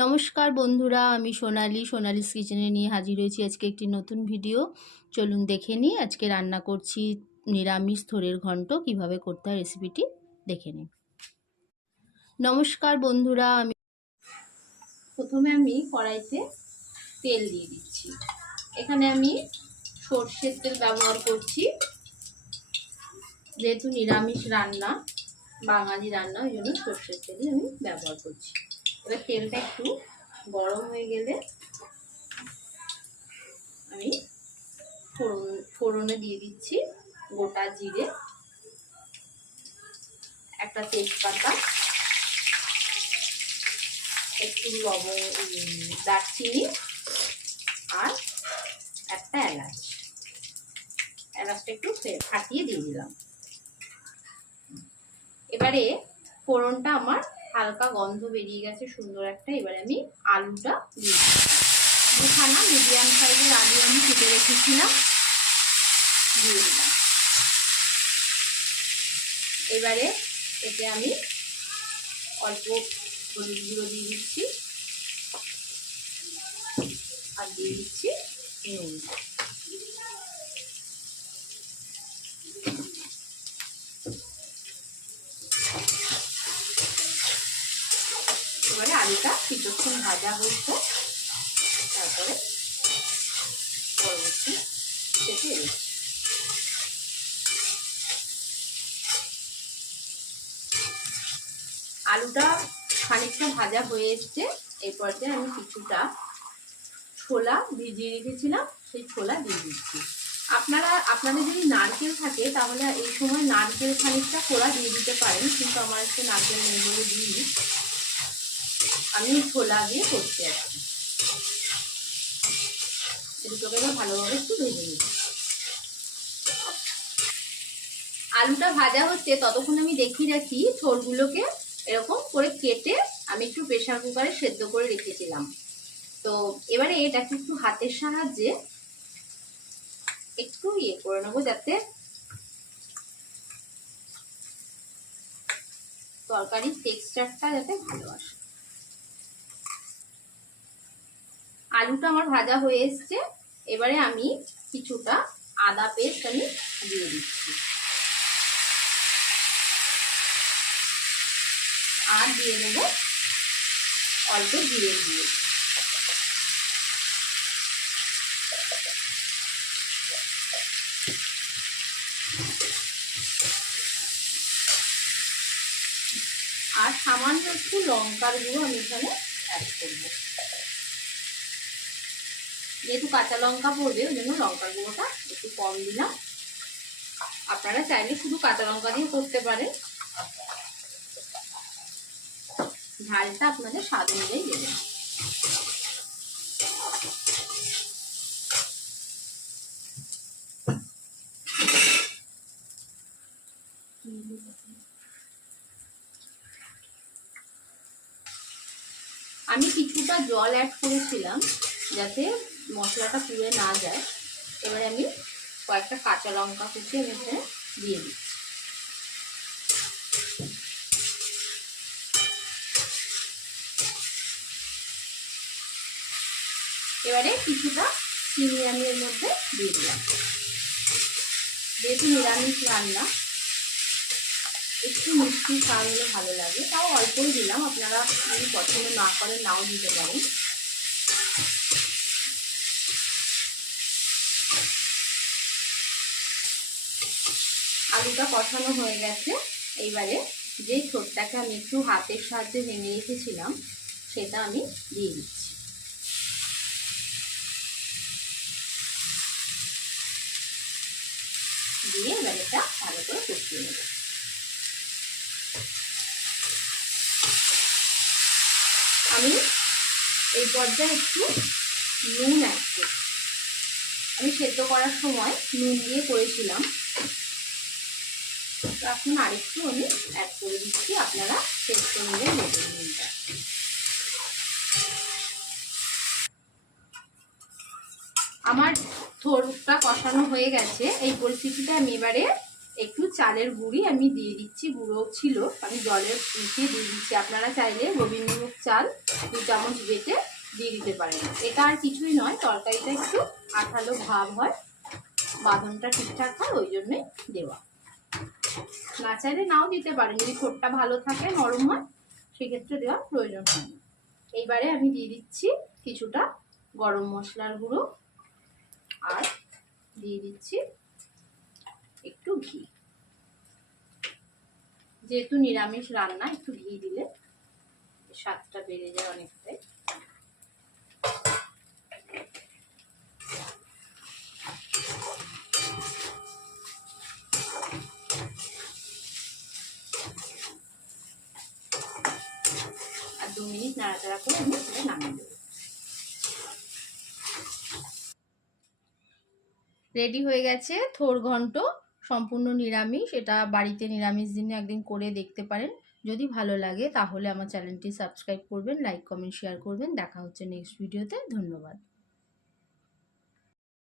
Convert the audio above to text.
নমস্কার বন্ধুরা, আমি সোনালিস কিচেনে নিয়ে হাজির হয়েছি আজকে একটি নতুন ভিডিও। চলুন দেখে নিই আজকে রান্না করছি নিরামিষ থোড়ের ঘন্ট। কিভাবে করতে হয় রেসিপিটি দেখে নিন। নমস্কার বন্ধুরা, প্রথমে আমি কড়াইতে তেল দিয়ে দিচ্ছি। এখানে আমি সর্ষের তেল ব্যবহার করছি, যেহেতু নিরামিষ রান্না, বাঙালি রান্না, ওই জন্য সর্ষের তেলই আমি ব্যবহার করছি। এবার তেলটা একটু গরম হয়ে গেলে আমি ফোড়নে দিয়ে দিচ্ছি গোটা জিরে, একটা তেজপাতা, একটু দারচিনি আর একটা এলাচটা একটু ফাটিয়ে দিয়ে দিলাম। এবারে ফোড়নটা আমার হালকা গন্ধ বেরিয়ে গেছে সুন্দর একটা। এবারে আমি আলুটা দিয়ে দিচ্ছি। দুখানা মিডিয়াম সাইজের আলু আমি কেটে রেখেছিলাম, দিয়ে দিলাম। এবারে এতে আমি অল্প হলুদ গুঁড়ো দিয়ে দিচ্ছি আর দিয়ে দিচ্ছি নুন। এবারে আলুটা কিছুক্ষণ ভাজা হচ্ছে, তারপরে পরবর্তী সেটে এলাম। আলুটা খানিকটা ভাজা হয়ে এসছে। এই পর্যায়ে আমি কিছুটা ছোলা ভিজিয়ে রেখেছিলাম, সেই ছোলা দিয়ে দিচ্ছি। আপনাদের যদি নারকেল থাকে তাহলে এই সময় নারকেল খানিকটা কোড়া দিয়ে দিতে পারেন, কিন্তু আমার একটু নারকেল নেই বলে দিইনি। আমি ছোলা দিয়ে করছি আর কি। দুটোকে ভালোভাবে একটু ভেজে নিচ্ছি। আলুটা ভাজা হচ্ছে, ততক্ষণ আমি দেখিয়ে রাখি থোড়গুলোকে এরকম করে কেটে আমি একটু প্রেসার কুকারে সেদ্ধ করে রেখেছিলাম। তো এবারে এটাকে একটু হাতের সাহায্যে একটু করে নেবো, যাতে তরকারির টেক্সচারটা যাতে ভালো আসে। আলুটা আমার ভাজা হয়ে এসছে। এবারে আমি কিছুটা আদা পেস্ট আমি দিয়ে দিচ্ছি আর দিয়ে দেবো অল্প জিরে দিয়ে। আর সামান্য একটু লঙ্কার গুঁড়ো আমি এখানে অ্যাড করবো, যেহেতু কাঁচা লঙ্কা পড়বে ওই জন্য লঙ্কার গুঁড়োটা একটু কম দিলাম। আপনারা চাইলে শুধু কাঁচা লঙ্কা দিয়ে করতে পারেন, ঝালটা আপনাদের স্বাদ অনুযায়ী দেবেন। আমি কিছুটা জল অ্যাড করেছিলাম যাতে মশলাটা পুড়ে না যায়। এবারে আমি কয়েকটা কাঁচা লঙ্কা কুচি আমি এখানে দিয়ে দিচ্ছি। এবারে কিছুটা চিনি আমি এর মধ্যে দিয়ে দিলাম। যেহেতু নিরামিষ রান্না, একটু মিষ্টি খাওয়া হলে ভালো লাগে, তাও অল্পই দিলাম। আপনারা যদি পছন্দ না করেন নাও দিতে পারেন। আলুটা কষানো হয়ে গেছে। এইবারে যে ছোটটাকে আমি একটু হাতের সাহায্যে ভেঙে রেখেছিলাম সেটা আমি দিয়ে দিচ্ছি। দিয়ে এবার এটা ভালো করে কষিয়ে নেব। আমি এই পর্যায়ে একটু নুন অ্যাড করছি। আমি সেদ্ধ করার সময় নুন দিয়ে করেছিলাম, এখন আরেকটু আমি অ্যাড করে দিচ্ছি। আপনারা টেস্ট অনুযায়ী দেবেন নুনটা। আমার থোড়টা কষানো হয়ে গেছে। এই পরিস্থিতিতে আমি এবারে একটু চালের গুঁড়ি আমি দিয়ে দিচ্ছি, গুঁড়ো ছিল আমি জলের মিশিয়ে দিয়ে দিচ্ছি। আপনারা চাইলে গোবিন্দভোগ চাল 2 চামচ বেটে দিয়ে দিতে পারেন। এটা আর কিছুই নয়, তরকারিটা একটু আঠালো ভাব হয়, বাঁধনটা ঠিকঠাক হয়, ওই জন্যই দেওয়া। না চাইলে নাও দিতে পারেন, যদি ঠোঁটটা ভালো থাকে নরম হয় সেক্ষেত্রে দেওয়ার প্রয়োজন হয় না। এইবারে আমি দিয়ে দিচ্ছি কিছুটা গরম মশলার গুঁড়ো আর দিয়ে দিচ্ছি একটু ঘি। যেহেতু নিরামিষ রান্না একটু ঘি দিলে স্বাদটা বেড়ে যায় অনেকটাই। আর 2 মিনিট নাড়াচাড়া করে আমি এটা নামিয়ে দেবো। রেডি হয়ে গেছে থোর ঘন্ট, সম্পূর্ণ নিরামিষ। এটা বাড়িতে নিরামিষ দিনে একদিন করে দেখতে পারেন। যদি ভালো লাগে তাহলে আমার চ্যানেলটি সাবস্ক্রাইব করবেন, লাইক কমেন্ট শেয়ার করবেন। দেখা হচ্ছে নেক্সট ভিডিওতে। ধন্যবাদ।